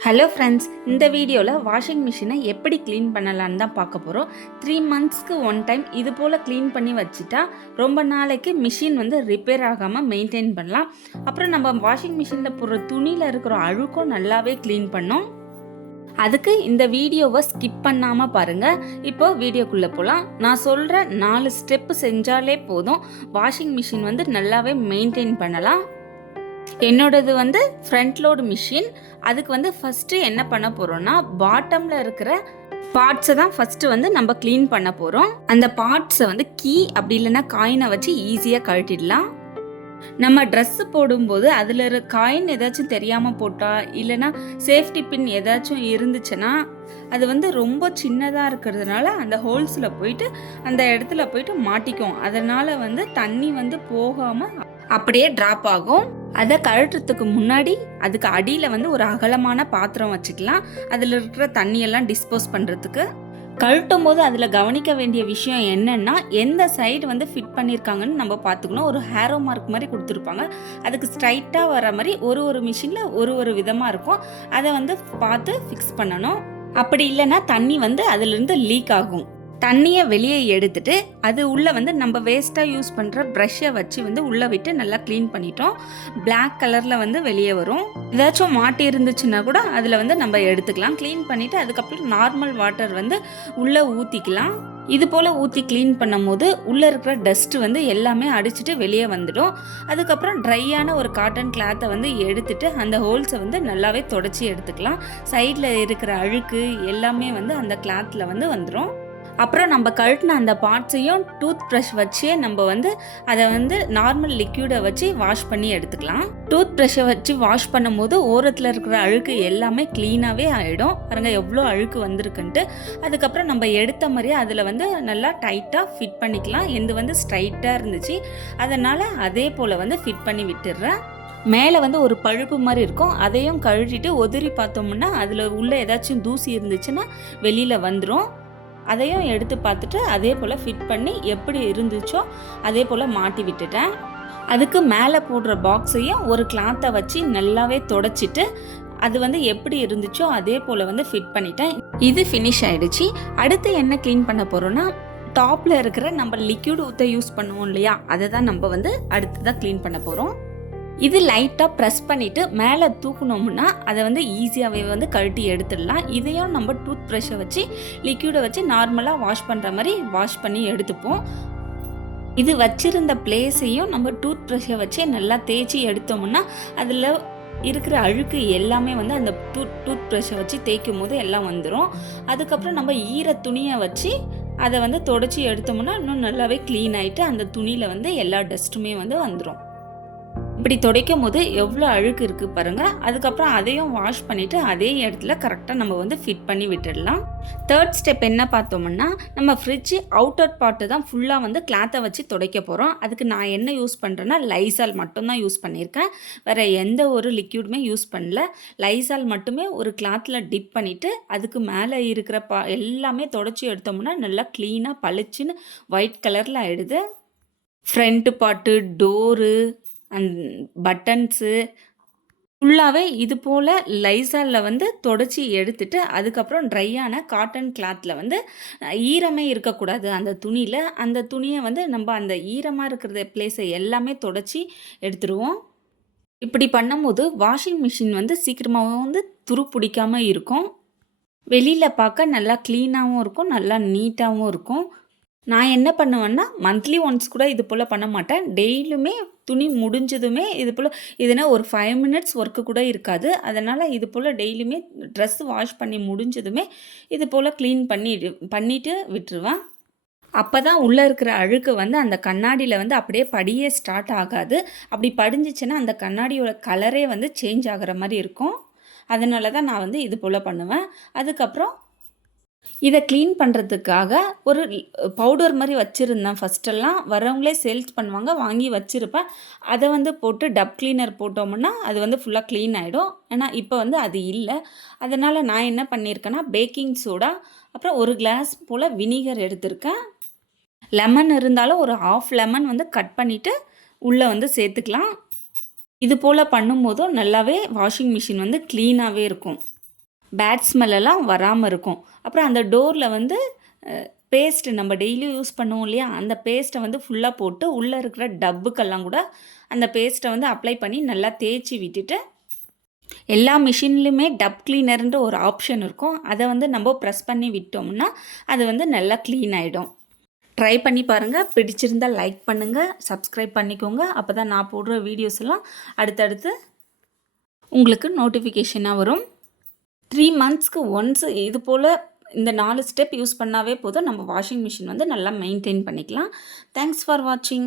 Hello friends, இந்த வீடியோவில் washing மிஷினை எப்படி க்ளீன் பண்ணலான்னு தான் பார்க்க போகிறோம். 3 மந்த்ஸ்க்கு ஒன் டைம் இது போல் க்ளீன் பண்ணி வச்சுட்டா ரொம்ப நாளைக்கு மிஷின் வந்து ரிப்பேர் ஆகாமல் மெயின்டைன் பண்ணலாம். அப்புறம் நம்ம வாஷிங் மிஷினில் போடுற துணியில் இருக்கிற அழுக்கும் நல்லாவே க்ளீன் பண்ணோம். அதுக்கு இந்த வீடியோவை ஸ்கிப் பண்ணாமல் பாருங்கள். இப்போ வீடியோக்குள்ளே போகலாம். நான் சொல்கிற 4 ஸ்டெப்பு செஞ்சாலே போதும், வாஷிங் மிஷின் வந்து நல்லாவே மெயின்டைன் பண்ணலாம். என்னோடது வந்து ஃப்ரண்ட் லோடு மிஷின். அதுக்கு வந்து ஃபஸ்ட்டு என்ன பண்ண போகிறோன்னா, பாட்டமில் இருக்கிற பார்ட்ஸை தான் ஃபஸ்ட்டு வந்து நம்ம க்ளீன் பண்ண போகிறோம். அந்த பார்ட்ஸை வந்து கீ அப்படி இல்லைன்னா காயினை வச்சு ஈஸியாக கழட்டிடலாம். நம்ம ட்ரெஸ்ஸு போடும்போது அதில் காயின் ஏதாச்சும் தெரியாமல் போட்டால் இல்லைன்னா சேஃப்டி பின் ஏதாச்சும் இருந்துச்சுன்னா அது வந்து ரொம்ப சின்னதாக இருக்கிறதுனால அந்த ஹோல்ஸில் போயிட்டு அந்த இடத்துல போயிட்டு மாட்டிக்கும். அதனால் வந்து தண்ணி வந்து போகாமல் அப்படியே ட்ராப் ஆகும். அதை கழட்டுறதுக்கு முன்னாடி அதுக்கு அடியில் வந்து ஒரு அகலமான பாத்திரம் வச்சுக்கலாம், அதில் இருக்கிற தண்ணியெல்லாம் டிஸ்போஸ் பண்ணுறதுக்கு. கழட்டும் போது அதில் கவனிக்க வேண்டிய விஷயம் என்னென்னா, எந்த சைடு வந்து ஃபிட் பண்ணியிருக்காங்கன்னு நம்ம பார்த்துக்கணும். ஒரு ஹேரோ மார்க் மாதிரி கொடுத்துருப்பாங்க, அதுக்கு ஸ்ட்ரைட்டாக வர மாதிரி ஒரு மிஷினில் ஒரு விதமாக இருக்கும். அதை வந்து பார்த்து ஃபிக்ஸ் பண்ணணும். அப்படி இல்லைன்னா தண்ணி வந்து அதிலிருந்து லீக் ஆகும். தண்ணியை வெளியே எடுத்துட்டு அது உள்ளே வந்து நம்ம வேஸ்ட்டாக யூஸ் பண்ணுற ப்ரஷ்ஷை வச்சு வந்து உள்ளே விட்டு நல்லா க்ளீன் பண்ணிட்டோம். பிளாக் கலரில் வந்து வெளியே வரும். ஏதாச்சும் மாட்டி இருந்துச்சுன்னா கூட அதில் வந்து நம்ம எடுத்துக்கலாம். க்ளீன் பண்ணிவிட்டு அதுக்கப்புறம் நார்மல் வாட்டர் வந்து உள்ளே ஊற்றிக்கலாம். இது போல் ஊற்றி க்ளீன் பண்ணும் போது உள்ளே இருக்கிற டஸ்ட்டு வந்து எல்லாமே அடிச்சுட்டு வெளியே வந்துடும். அதுக்கப்புறம் ட்ரையான ஒரு காட்டன் கிளாத்தை வந்து எடுத்துட்டு அந்த ஹோல்ஸை வந்து நல்லாவே தொடச்சி எடுத்துக்கலாம். சைடில் இருக்கிற அழுக்கு எல்லாமே வந்து அந்த கிளாத்தில் வந்து வந்துடும். அப்புறம் நம்ம கழட்டின அந்த பார்ட்ஸையும் டூத் ப்ரஷ் வச்சே நம்ம வந்து அதை வந்து நார்மல் லிக்யூடை வச்சு வாஷ் பண்ணி எடுத்துக்கலாம். டூத் ப்ரஷ்ஷை வச்சு வாஷ் பண்ணும் போது ஓரத்தில் இருக்கிற அழுக்கு எல்லாமே க்ளீனாகவே ஆகிடும். பாருங்க எவ்வளோ அழுக்கு வந்திருக்குன்ட்டு. அதுக்கப்புறம் நம்ம எடுத்த மாதிரியே அதில் வந்து நல்லா டைட்டாக ஃபிட் பண்ணிக்கலாம். எந்த வந்து ஸ்ட்ரைட்டாக இருந்துச்சு, அதனால் அதே போல் வந்து ஃபிட் பண்ணி விட்டுடுறேன். மேலே வந்து ஒரு பழுப்பு மாதிரி இருக்கும், அதையும் கழட்டிட்டு உதறி பார்த்தோம்னா அதில் உள்ள ஏதாச்சும் தூசி இருந்துச்சுன்னா வெளியில் வந்துடும். அதையும் எடுத்து பார்த்துட்டு அதே போல் ஃபிட் பண்ணி எப்படி இருந்துச்சோ அதே போல் மாட்டி விட்டுட்டேன். அதுக்கு மேலே போடுற பாக்ஸையும் ஒரு கிளாத்தை வச்சு நல்லாவே தொடச்சிட்டு அது வந்து எப்படி இருந்துச்சோ அதே போல் வந்து ஃபிட் பண்ணிட்டேன். இது ஃபினிஷ் ஆகிடுச்சு. அடுத்து என்ன க்ளீன் பண்ண போகிறோன்னா, டாப்பில் இருக்கிற நம்ம லிக்யூட் ஊற்ற யூஸ் பண்ணுவோம் இல்லையா, அதை தான் நம்ம வந்து அடுத்து தான் க்ளீன் பண்ண போகிறோம். இது லைட்டாக ப்ரெஸ் பண்ணிவிட்டு மேலே தூக்கணும்னா அதை வந்து ஈஸியாகவே வந்து கழட்டி எடுத்துடலாம். இதையும் நம்ம டூத் ப்ரஷ்ஷை வச்சு லிக்யூடை வச்சு நார்மலாக வாஷ் பண்ணுற மாதிரி வாஷ் பண்ணி எடுத்துப்போம். இது வச்சுருந்த பிளேஸையும் நம்ம டூத் ப்ரஷ்ஷை வச்சு நல்லா தேய்ச்சி எடுத்தோம்னா அதில் இருக்கிற அழுக்கு எல்லாமே வந்து அந்த டூத் ப்ரஷ்ஷை வச்சு தேய்க்கும் போது எல்லாம் வந்துடும். அதுக்கப்புறம் நம்ம ஈர துணியை வச்சு அதை வந்து தொடச்சி எடுத்தோம்னா இன்னும் நல்லாவே க்ளீன் ஆகிட்டு அந்த துணியில் வந்து எல்லா டஸ்ட்டுமே வந்து வந்துடும். இப்படி துடைக்கும் போது எவ்வளோ அழுக்கு இருக்குது பாருங்கள். அதுக்கப்புறம் அதையும் வாஷ் பண்ணிவிட்டு அதே இடத்துல கரெக்டாக நம்ம வந்து ஃபிட் பண்ணி விட்டுடலாம். தேர்ட் ஸ்டெப் என்ன பார்த்தோம்னா, நம்ம ஃப்ரிட்ஜு அவுட்டர் பார்ட்டு தான் ஃபுல்லாக வந்து கிளாத்தை வச்சு துடைக்க போகிறோம். அதுக்கு நான் என்ன யூஸ் பண்ணுறேன்னா, லைசால் மட்டும்தான் யூஸ் பண்ணியிருக்கேன். வேறு எந்த ஒரு லிக்யூடுமே யூஸ் பண்ணல. லைசால் மட்டுமே ஒரு கிளாத்தில் டிப் பண்ணிவிட்டு அதுக்கு மேலே இருக்கிற எல்லாமே துடைச்சி எடுத்தோம்னா நல்லா க்ளீனாக பளிச்சுன்னு ஒயிட் கலரில் ஆகிடுது. Front part, door and buttons ஃபுல்லாகவே இது போல் லைசாலில் வந்து தொடச்சி எடுத்துட்டு அதுக்கப்புறம் ட்ரையான காட்டன் கிளாத்தில் வந்து ஈரமே இருக்கக்கூடாது அந்த துணியில். அந்த துணியை வந்து நம்ம அந்த ஈரமாக இருக்கிற பிளேஸை எல்லாமே தொடச்சி எடுத்துருவோம். இப்படி பண்ணும்போது வாஷிங் மிஷின் வந்து சீக்கிரமாக வந்து துரு பிடிக்காமல் இருக்கும். வெளியில் பார்க்க நல்லா க்ளீனாகவும் இருக்கும், நல்லா நீட்டாகவும் இருக்கும். நான் என்ன பண்ணுவேன்னா, மந்த்லி ஒன்ஸ் கூட இது போல் பண்ண மாட்டேன். டெய்லியுமே துணி முடிஞ்சதுமே இது போல் இதுனா ஒரு 5 மினிட்ஸ் ஒர்க்கு கூட இருக்காது. அதனால் இது போல் டெய்லியுமே ட்ரெஸ் வாஷ் பண்ணி முடிஞ்சதுமே இது போல் க்ளீன் பண்ணிவிட்டு விட்டுருவேன். அப்போ தான் உள்ளே இருக்கிற அழுக்கு வந்து அந்த கண்ணாடியில் வந்து அப்படியே படியே ஸ்டார்ட் ஆகாது. அப்படி படிஞ்சிச்சுன்னா அந்த கண்ணாடியோட கலரே வந்து சேஞ்ச் ஆகிற மாதிரி இருக்கும். அதனால தான் நான் வந்து இது போல் பண்ணுவேன். அதுக்கப்புறம் இதை க்ளீன் பண்ணுறதுக்காக ஒரு பவுடர் மாதிரி வச்சுருந்தேன். ஃபஸ்ட்டெல்லாம் வரவங்களே சேல்ஸ் பண்ணுவாங்க, வாங்கி வச்சுருப்பேன். அதை வந்து போட்டு டப் க்ளீனர் போட்டோம்னா அது வந்து ஃபுல்லாக க்ளீன் ஆகிடும். ஏன்னா இப்போ வந்து அது இல்லை. அதனால் நான் என்ன பண்ணியிருக்கேன்னா, பேக்கிங் சோடா அப்புறம் ஒரு கிளாஸ் போல் வினிகர் எடுத்திருக்கேன். லெமன் இருந்தாலும் ஒரு 1/2 லெமன் வந்து கட் பண்ணிவிட்டு உள்ளே வந்து சேர்த்துக்கலாம். இது போல் பண்ணும்போதும் நல்லாவே வாஷிங் மிஷின் வந்து க்ளீனாகவே இருக்கும். பேட் ஸ்மெல்லாம் வராமல் இருக்கும். அப்புறம் அந்த டோரில் வந்து பேஸ்ட்டு நம்ம டெய்லியும் யூஸ் பண்ணுவோம் இல்லையா, அந்த பேஸ்ட்டை வந்து ஃபுல்லாக போட்டு உள்ளே இருக்கிற டப்புக்கெல்லாம் கூட அந்த பேஸ்ட்டை வந்து அப்ளை பண்ணி நல்லா தேய்ச்சி விட்டுட்டு, எல்லா மிஷின்லையுமே டப் கிளீனர்ன்ற ஒரு ஆப்ஷன் இருக்கும். அதை வந்து நம்ம ப்ரெஸ் பண்ணி விட்டோம்னா அது வந்து நல்லா க்ளீன் ஆகிடும். ட்ரை பண்ணி பாருங்கள். பிடிச்சிருந்தால் லைக் பண்ணுங்கள், சப்ஸ்கிரைப் பண்ணிக்கோங்க. அப்போ தான் நான் போடுற வீடியோஸ் எல்லாம் அடுத்தடுத்து உங்களுக்கு நோட்டிஃபிகேஷனாக வரும். 3 மந்த்ஸ்க்கு ஒன்ஸ் இது போல் இந்த 4 ஸ்டெப் யூஸ் பண்ணாவே போதும், நம்ம வாஷிங் மிஷின் வந்து நல்லா மெயின்டைன் பண்ணிக்கலாம். தேங்க்ஸ் ஃபார் வாட்சிங்.